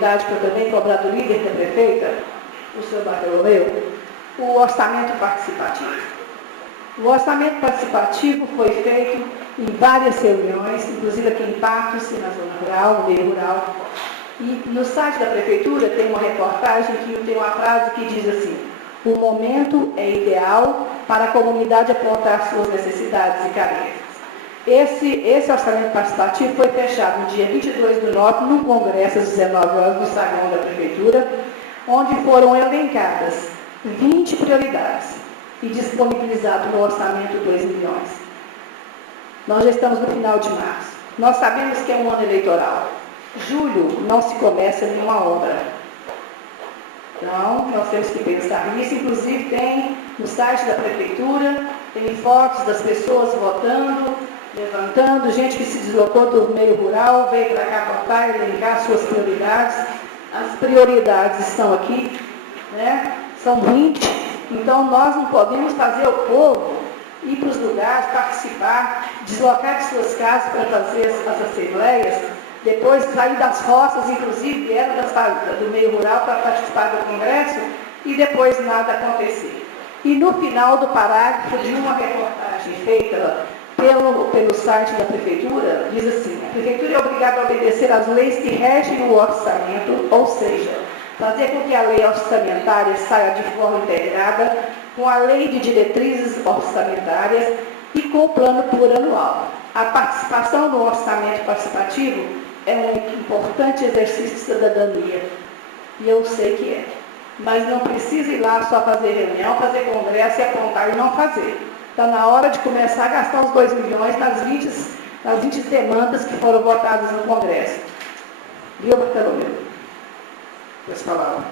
oportunidade para também cobrar do líder da prefeita, o senhor Bartolomeu, o orçamento participativo. O orçamento participativo foi feito em várias reuniões, inclusive aqui em Patos, na zona rural, no meio rural. E no site da prefeitura tem uma reportagem que tem uma frase que diz assim: o momento é ideal para a comunidade apontar suas necessidades e carências. Esse orçamento participativo foi fechado no dia 22/9, no Congresso, às 19 horas, no saguão da Prefeitura, onde foram elencadas 20 prioridades e disponibilizado no orçamento 2 milhões. Nós já estamos no final de março. Nós sabemos que é um ano eleitoral. Julho não se começa nenhuma obra. Então, nós temos que pensar nisso. Inclusive, tem no site da Prefeitura, tem fotos das pessoas votando, levantando, gente que se deslocou do meio rural, veio para cá votar, elencar suas prioridades. As prioridades estão aqui, né? São 20. Então, nós não podemos fazer o povo ir para os lugares, participar, deslocar de suas casas para fazer as assembleias, depois sair das roças, inclusive vieram do meio rural para participar do Congresso, e depois nada acontecer. E no final do parágrafo de uma reportagem feita pelo site da Prefeitura, diz assim: a Prefeitura é obrigada a obedecer às leis que regem o orçamento, ou seja, fazer com que a lei orçamentária saia de forma integrada com a lei de diretrizes orçamentárias e com o plano plurianual. A participação no orçamento participativo é um importante exercício de cidadania, e eu sei que é. Mas não precisa ir lá só fazer reunião, fazer congresso e apontar e não fazer. Está na hora de começar a gastar os 2 milhões nas 20 demandas que foram votadas no Congresso. Viu, Bartolomeu? Pois falava.